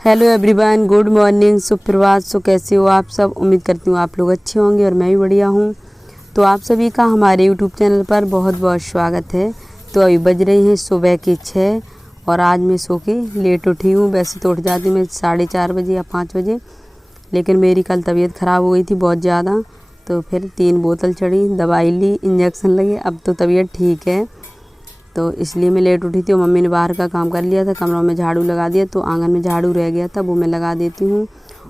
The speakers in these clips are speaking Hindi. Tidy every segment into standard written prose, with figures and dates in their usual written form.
हेलो एवरीवन, गुड मॉर्निंग, सुप्रभात। कैसे हो आप सब? उम्मीद करती हूँ आप लोग अच्छे होंगे और मैं भी बढ़िया हूँ। तो आप सभी का हमारे यूट्यूब चैनल पर बहुत बहुत स्वागत है। तो अभी बज रही हैं सुबह की 6 और आज मैं सो के लेट उठी हूँ। वैसे तो उठ जाती मैं 4:30 बजे या 5 बजे, लेकिन मेरी कल तबीयत ख़राब हो गई थी बहुत ज़्यादा। तो फिर 3 बोतल चढ़ी, दवाई ली, इंजेक्शन लगे, अब तो तबीयत ठीक है। तो इसलिए मैं लेट उठी थी और मम्मी ने बाहर का काम कर लिया था, कमरों में झाड़ू लगा दिया। तो आंगन में झाड़ू रह गया था, वो मैं लगा देती हूँ।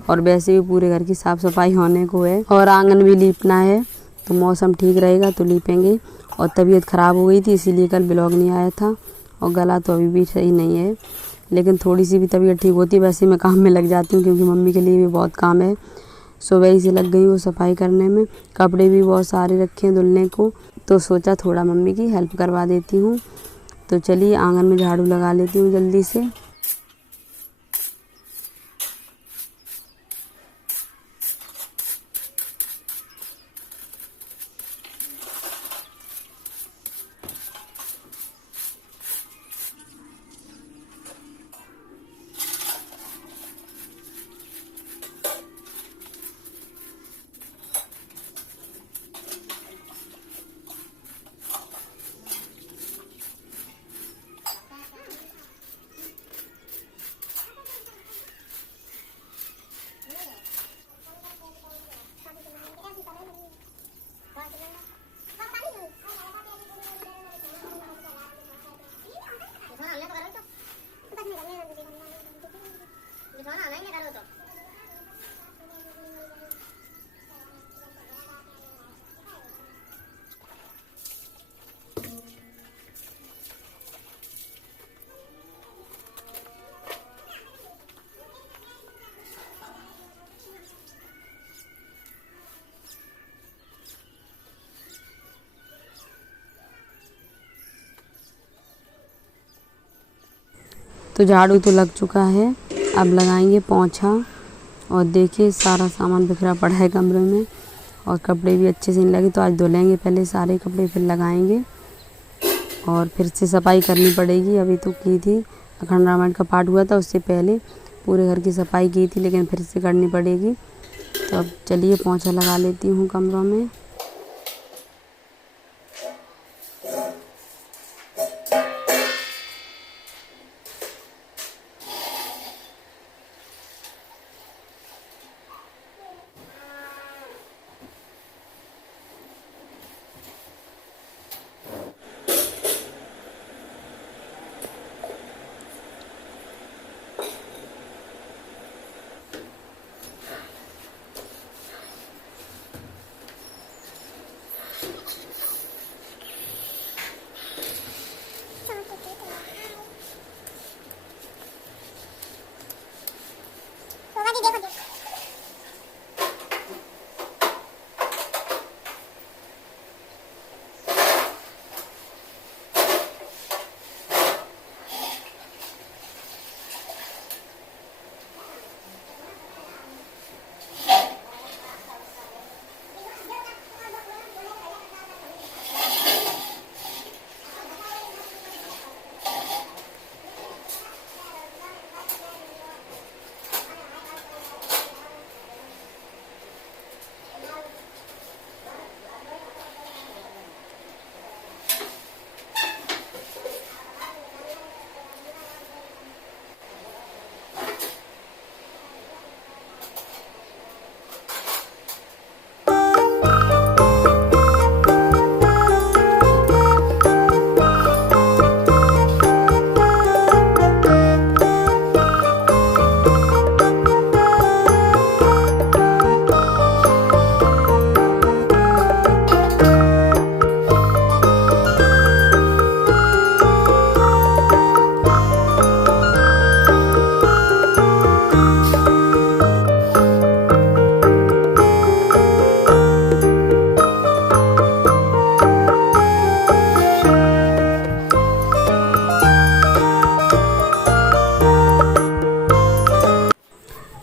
और वैसे भी पूरे घर की साफ़ सफाई होने को है और आंगन भी लीपना है। तो मौसम ठीक रहेगा तो लीपेंगे। और तबीयत ख़राब हो गई थी इसीलिए कल ब्लॉग नहीं आया था। और गला तो अभी भी सही नहीं है, लेकिन थोड़ी सी भी तबीयत ठीक होती है वैसे मैं काम में लग जाती हूँ, क्योंकि मम्मी के लिए भी बहुत काम है। सुबह ही से लग गई वो सफाई करने में। कपड़े भी बहुत सारे रखे हैं धुलने को, तो सोचा थोड़ा मम्मी की हेल्प करवा देती हूँ। तो चलिए आंगन में झाड़ू लगा लेती हूँ जल्दी से। तो झाड़ू तो लग चुका है, अब लगाएंगे पोंछा। और देखिए सारा सामान बिखरा पड़ा है कमरे में और कपड़े भी अच्छे से नहीं लगे, तो आज धुलेंगे पहले सारे कपड़े, फिर लगाएंगे। और फिर से सफाई करनी पड़ेगी। अभी तो की थी, अखंड रामायण का पाठ हुआ था, उससे पहले पूरे घर की सफाई की थी, लेकिन फिर से करनी पड़ेगी। तो अब चलिए पोंछा लगा लेती हूँ कमरों में।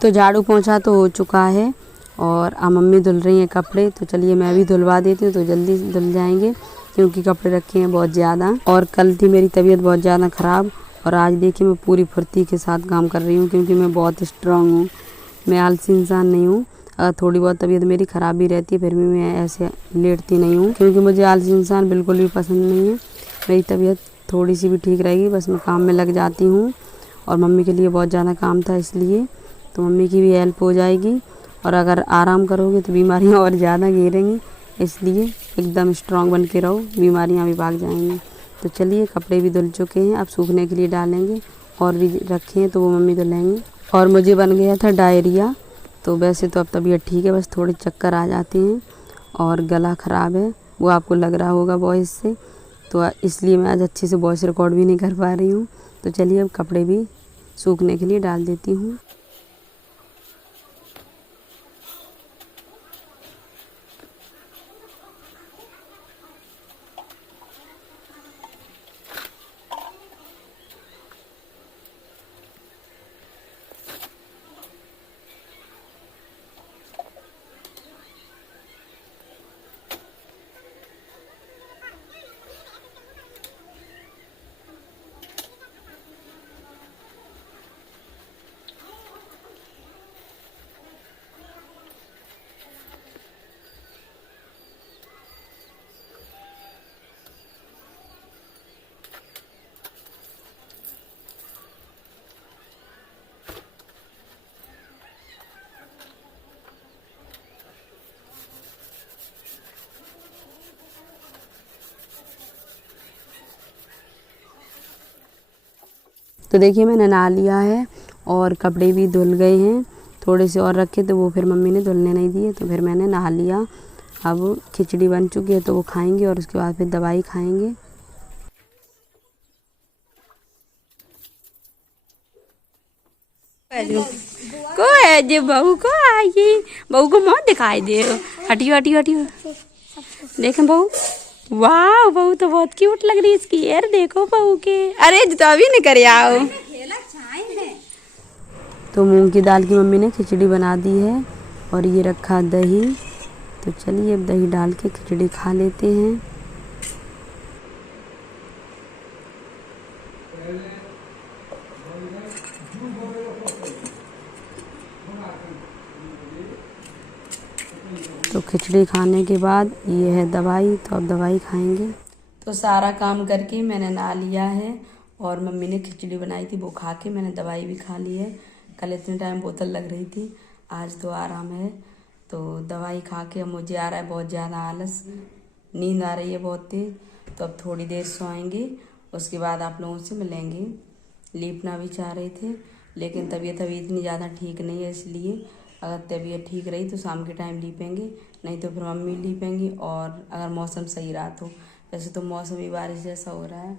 तो झाड़ू पोंछा तो हो चुका है और अब मम्मी धुल रही हैं कपड़े। तो चलिए मैं भी धुलवा देती हूँ, तो जल्दी धुल जाएंगे, क्योंकि कपड़े रखे हैं बहुत ज़्यादा। और कल थी मेरी तबीयत बहुत ज़्यादा ख़राब और आज देखिए मैं पूरी फुर्ती के साथ काम कर रही हूँ, क्योंकि मैं बहुत स्ट्रांग हूँ। मैं आलसी इंसान नहीं हूँ। अगर थोड़ी बहुत तबीयत मेरी ख़राब भी रहती है फिर भी मैं ऐसे लेटती नहीं हूँ, क्योंकि मुझे आलसी इंसान बिल्कुल भी पसंद नहीं है। मेरी तबीयत थोड़ी सी भी ठीक रहेगी बस मैं काम में लग जाती हूँ। और मम्मी के लिए बहुत ज़्यादा काम था, इसलिए तो मम्मी की भी हेल्प हो जाएगी। और अगर आराम करोगे तो बीमारियाँ और ज़्यादा घेरेंगी, इसलिए एकदम स्ट्रांग बन के रहो, बीमारियाँ भी भाग जाएंगी। तो चलिए, कपड़े भी धुल चुके हैं, अब सूखने के लिए डालेंगे। और भी रखे हैं तो वो मम्मी धुलेंगी। और मुझे बन गया था डायरिया। तो वैसे तो अब तबीयत ठीक है, बस थोड़े चक्कर आ जाते हैं और गला ख़राब है, वो आपको लग रहा होगा वॉइस से। तो इसलिए मैं आज अच्छे से वॉइस रिकॉर्ड भी नहीं कर पा रही हूँ। तो चलिए अब कपड़े भी सूखने के लिए डाल देती हूँ। तो देखिए मैंने नहा लिया है और कपड़े भी धुल गए हैं। थोड़े से और रखे तो वो फिर मम्मी ने धुलने नहीं दिए, तो फिर मैंने नहा लिया। अब खिचड़ी बन चुकी है तो वो खाएंगे और उसके बाद फिर दवाई खाएंगे। को है जो बहू को आई, बहू को मौत दिखाई दे। हटियो हटियो हटियो, देखें बहू। वाह, बहू तो बहुत क्यूट लग रही है इसकी। यार देखो बहू के, अरे तो अभी नहीं करे आओ। तो मूंग की दाल की मम्मी ने खिचड़ी बना दी है और ये रखा दही। तो चलिए अब दही डाल के खिचड़ी खा लेते हैं। तो खिचड़ी खाने के बाद ये है दवाई, तो अब दवाई खाएंगे। तो सारा काम करके मैंने नहा लिया है और मम्मी ने खिचड़ी बनाई थी वो खा के मैंने दवाई भी खा ली है। कल इतने टाइम बोतल लग रही थी, आज तो आराम है। तो दवाई खा के अब मुझे आ रहा है बहुत ज़्यादा आलस, नींद आ रही है बहुत तेज। तो अब थोड़ी देर सोएंगे, उसके बाद आप लोगों से मिलेंगे। लीपना भी चाह रहे थे लेकिन तबीयत अभी इतनी ज़्यादा ठीक नहीं है, इसलिए अगर तबीयत ठीक रही तो शाम के टाइम लीपेंगे, नहीं तो फिर मम्मी लीपेंगी। और अगर मौसम सही रहा तो, वैसे तो मौसम भी बारिश जैसा हो रहा है।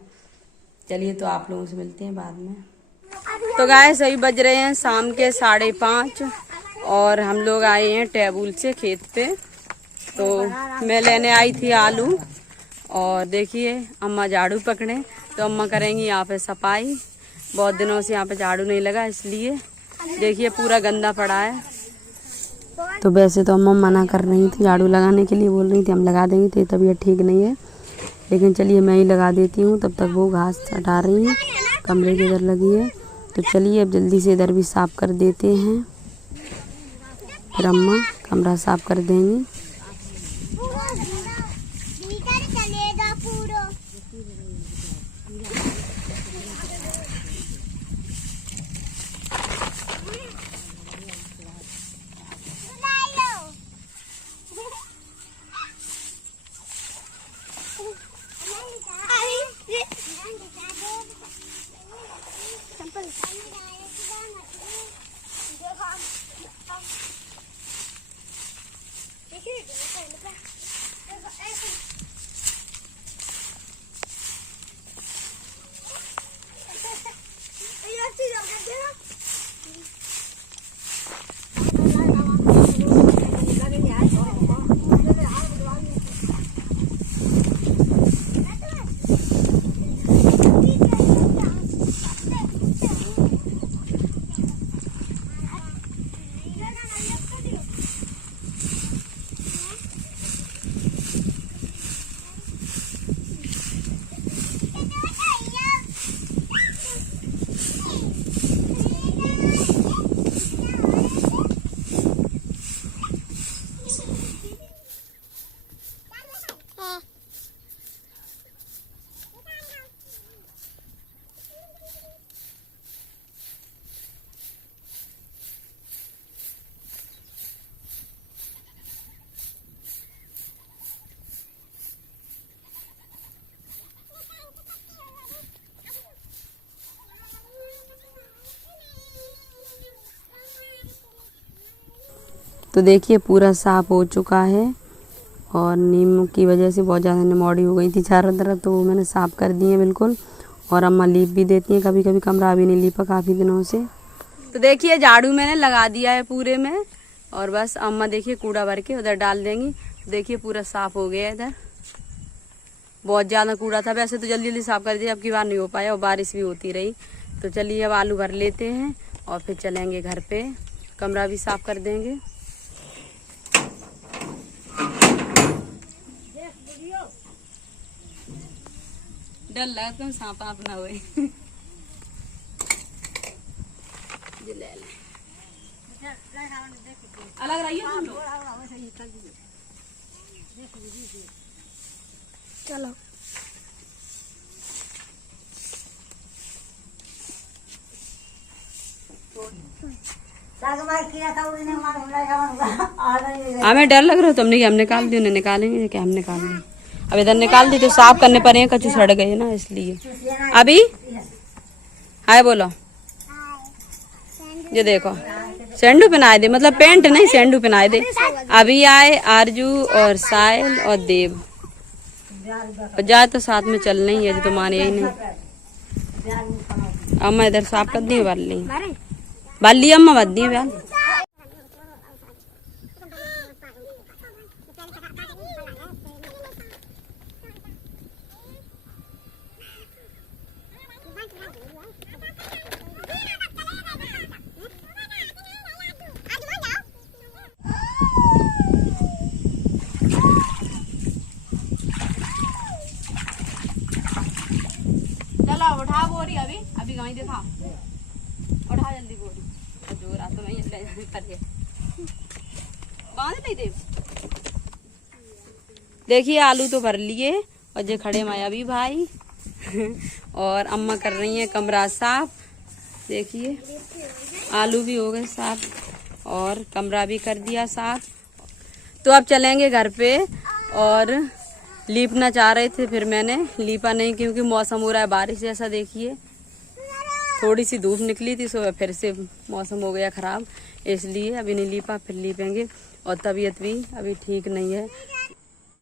चलिए तो आप लोगों से मिलते हैं बाद में। तो गाइस अभी बज रहे हैं शाम के 5:30 और हम लोग आए हैं टेबुल से खेत पे। तो मैं लेने आई थी आलू और देखिए अम्मा झाड़ू पकड़े, तो अम्मा करेंगी यहाँ पे सफाई। बहुत दिनों से यहाँ पे झाड़ू नहीं लगा, इसलिए देखिए पूरा गंदा पड़ा है। तो वैसे तो अम्मा मना कर रही थी झाड़ू लगाने के लिए, बोल रही थी हम लगा देंगे, तो तबीयत ठीक नहीं है। लेकिन चलिए मैं ही लगा देती हूँ, तब तक वो घास हटा रही हैं, कमरे के इधर लगी है। तो चलिए अब जल्दी से इधर भी साफ़ कर देते हैं, फिर अम्मा कमरा साफ़ कर देंगी। तो देखिए पूरा साफ हो चुका है और नीम की वजह से बहुत ज़्यादा निमौड़ी हो गई थी चारों तरफ, तो वो मैंने साफ़ कर दी है बिल्कुल। और अम्मा लीप भी देती हैं कभी कभी, कमरा भी नहीं लीपा काफ़ी दिनों से। तो देखिए झाड़ू मैंने लगा दिया है पूरे में, और बस अम्मा देखिए कूड़ा भर के उधर डाल देंगी। देखिए पूरा साफ़ हो गया इधर, बहुत ज़्यादा कूड़ा था। वैसे तो जल्दी जल्दी साफ़ कर दिया, अब की बार नहीं हो पाया और बारिश भी होती रही। तो चलिए अब आलू भर लेते हैं और फिर चलेंगे घर पे, कमरा भी साफ़ कर देंगे। डर लगा तुम सांप आप ना हुए। अलग रहिए तुम लोग। चलो हमें डर लग रहा है तुमने कि हम निकाल दी, उन्हें निकालेंगे कि हम निकाल दें। अब इधर निकाल दी तो साफ करने पड़े, कचू सड़ गए ना इसलिए। अभी हाय बोलो, ये देखो सेंडू पहनाए दे, मतलब पेंट नहीं सेंडू पहनाए दे। अभी आए आरजू और साहिल और देव, जाए तो साथ में चलना ही है, जो तो माने ही नहीं। अम्मा इधर साफ कर दी, बाली अम्मा बद दी बयान। उठा बोरी, अभी गाई देखा, उठा जल्दी बोरी, जोर आ तो मैं ले जाने पर बांध नहीं दे। देखिए आलू तो भर लिए और जे खड़े माया भी भाई और अम्मा कर रही हैं कमरा साफ। देखिए आलू भी हो गए साफ और कमरा भी कर दिया साफ। तो अब चलेंगे घर पे, और लीपना चाह रहे थे फिर मैंने लीपा नहीं, क्योंकि मौसम हो रहा है बारिश जैसा। देखिए थोड़ी सी धूप निकली थी, सुबह फिर से मौसम हो गया ख़राब, इसलिए अभी नहीं लीपा, फिर लीपेंगे। और तबीयत भी अभी ठीक नहीं है,